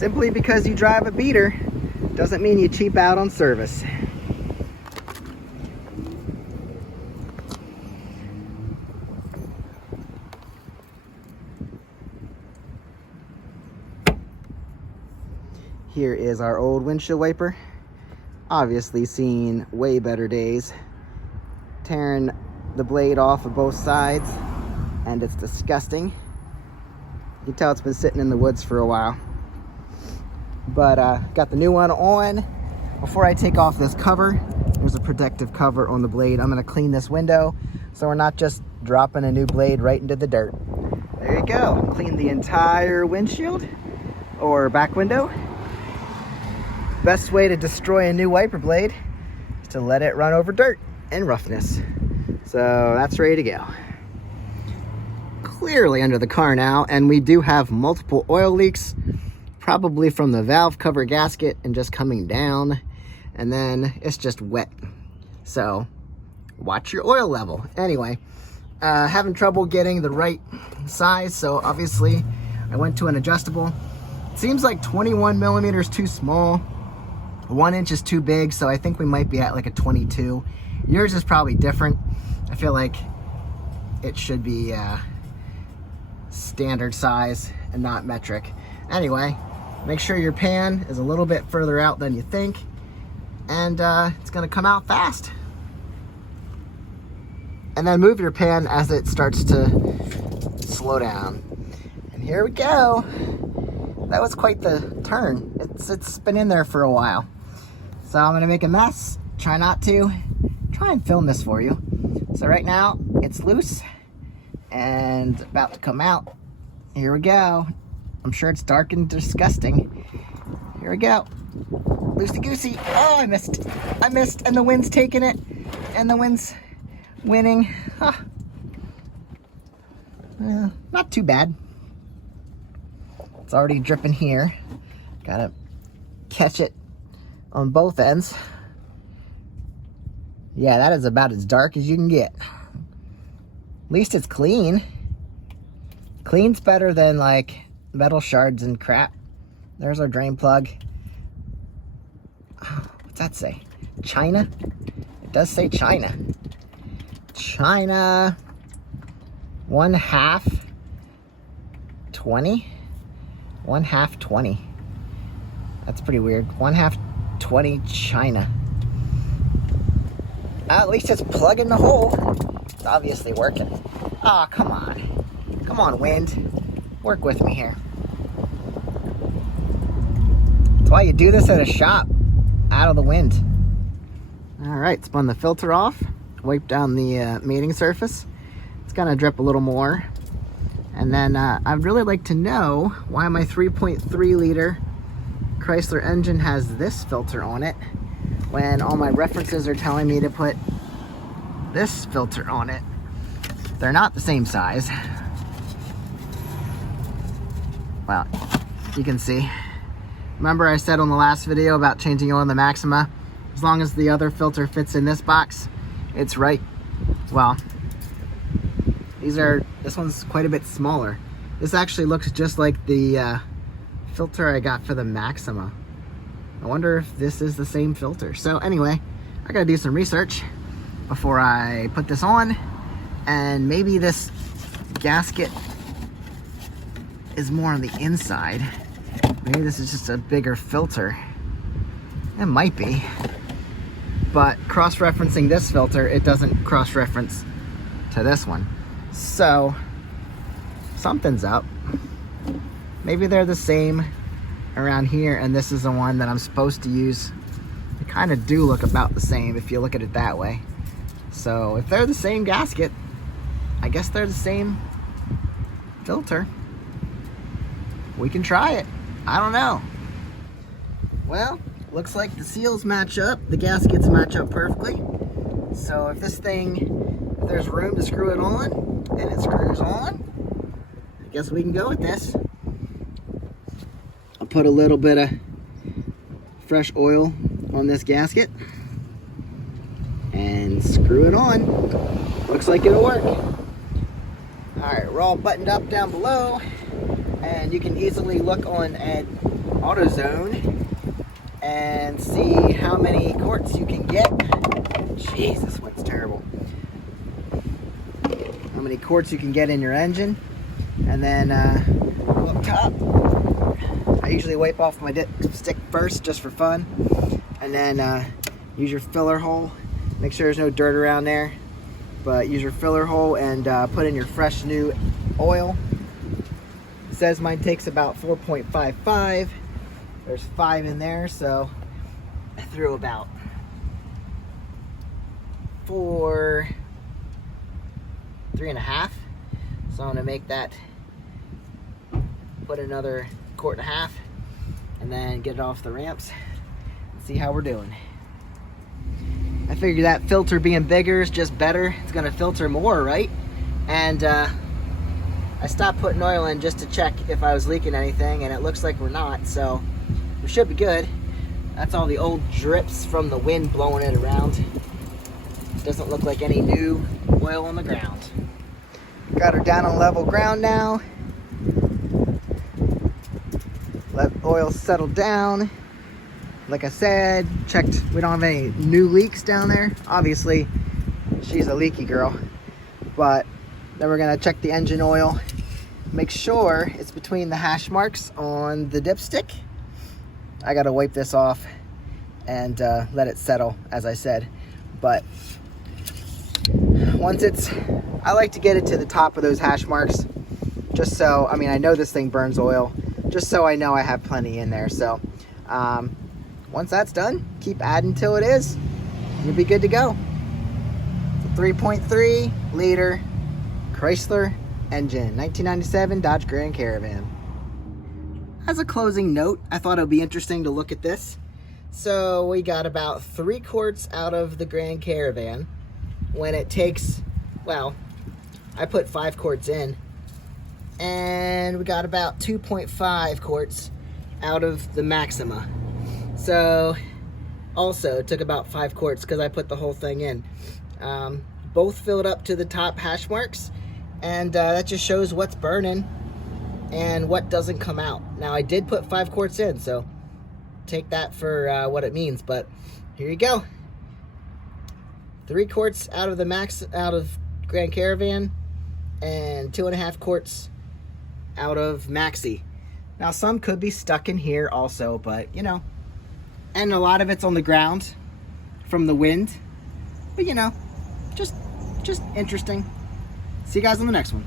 Simply because you drive a beater doesn't mean you cheap out on service. Here is our old windshield wiper. Obviously seen way better days. Tearing the blade off of both sides, and it's disgusting. You can tell it's been sitting in the woods for a while. But got the new one on. Before I take off this cover, there's a protective cover on the blade. I'm gonna clean this window so we're not just dropping a new blade right into the dirt. There you go. Clean the entire windshield or back window. Best way to destroy a new wiper blade is to let it run over dirt and roughness. So that's ready to go. Clearly under the car now, and we do have multiple oil leaks, probably from the valve cover gasket and just coming down, and then it's just wet. So watch your oil level. Anyway, having trouble getting the right size, so obviously I went to an adjustable. It seems like 21 millimeters too small, 1 inch is too big, so I think we might be at like a 22. Yours is probably different. I feel like it should be standard size and not metric. Anyway, make sure your pan is a little bit further out than you think, and it's gonna come out fast. And then move your pan as it starts to slow down. And here we go. That was quite the turn. It's been in there for a while. So I'm gonna make a mess, try not to. Try and film this for you. So right now it's loose and about to come out. Here we go. I'm sure it's dark and disgusting. Here we go. Loosey goosey. Oh, I missed, and the wind's taking it, and the wind's winning. Huh. Not too bad. It's already dripping here. Gotta catch it on both ends. Yeah, that is about as dark as you can get. At least it's clean. Clean's better than like metal shards and crap. There's our drain plug. What's that say? China? It does say China. China 1/2 20. 1/2 20. That's pretty weird. 1/2 20 China. At least it's plugging the hole. It's obviously working. Oh, come on. Come on, wind. Work with me here. That's why you do this at a shop. Out of the wind. Alright, spun the filter off. Wipe down the mating surface. It's gonna drip a little more. And then I'd really like to know why my 3.3 liter Chrysler engine has this filter on it, when all my references are telling me to put this filter on it. They're not the same size. Well, you can see. Remember I said on the last video about changing oil in the Maxima? As long as the other filter fits in this box, it's right. Well, this one's quite a bit smaller. This actually looks just like the filter I got for the Maxima. I wonder if this is the same filter. So anyway, I gotta do some research before I put this on, and maybe this gasket is more on the inside. Maybe this is just a bigger filter. It might be, but cross-referencing this filter, it doesn't cross-reference to this one. So something's up. Maybe they're the same around here, and this is the one that I'm supposed to use. They kind of do look about the same if you look at it that way. So if they're the same gasket, I guess they're the same filter. We can try it. I don't know. Well, looks like the seals match up, the gaskets match up perfectly. So if this thing, if there's room to screw it on, and it screws on, I guess we can go with this. I'll put a little bit of fresh oil on this gasket and screw it on. Looks like it'll work. All right, we're all buttoned up down below, and you can easily look on AutoZone and see how many quarts you can get. Jeez, this one's terrible. How many quarts you can get in your engine. And then up top, I usually wipe off my dipstick first just for fun. And then use your filler hole. Make sure there's no dirt around there. But use your filler hole and put in your fresh new oil. It says mine takes about 4.55. There's 5 in there, so I threw about 3.5. So I'm gonna make that, put another 1.5 quarts, and then get it off the ramps and see how we're doing. I figure that filter being bigger is just better. It's gonna filter more, right? And I stopped putting oil in just to check if I was leaking anything, and it looks like we're not, so we should be good. That's all the old drips from the wind blowing it around. It doesn't look like any new oil on the ground. Got her down on level ground now. Let oil settle down. Like I said, checked, we don't have any new leaks down there. Obviously, she's a leaky girl. But then we're gonna check the engine oil. Make sure it's between the hash marks on the dipstick. I gotta wipe this off and let it settle, as I said. But once it's, I like to get it to the top of those hash marks, just so, I mean, I know this thing burns oil, just so I know I have plenty in there. So once that's done, keep adding till it is, you'll be good to go. It's a 3.3 liter Chrysler engine, 1997 Dodge Grand Caravan. As a closing note, I thought it would be interesting to look at this. So we got about 3 quarts out of the Grand Caravan when it takes, well, I put 5 quarts in, and we got about 2.5 quarts out of the Maxima. So also it took about 5 quarts because I put the whole thing in. Both filled up to the top hash marks, and that just shows what's burning and what doesn't come out. Now I did put 5 quarts in, so take that for what it means, but here you go. 3 quarts out of the out of Grand Caravan, and 2.5 quarts out of Maxi. Now some could be stuck in here also, but you know, and a lot of it's on the ground from the wind, but you know, just interesting. See you guys on the next one.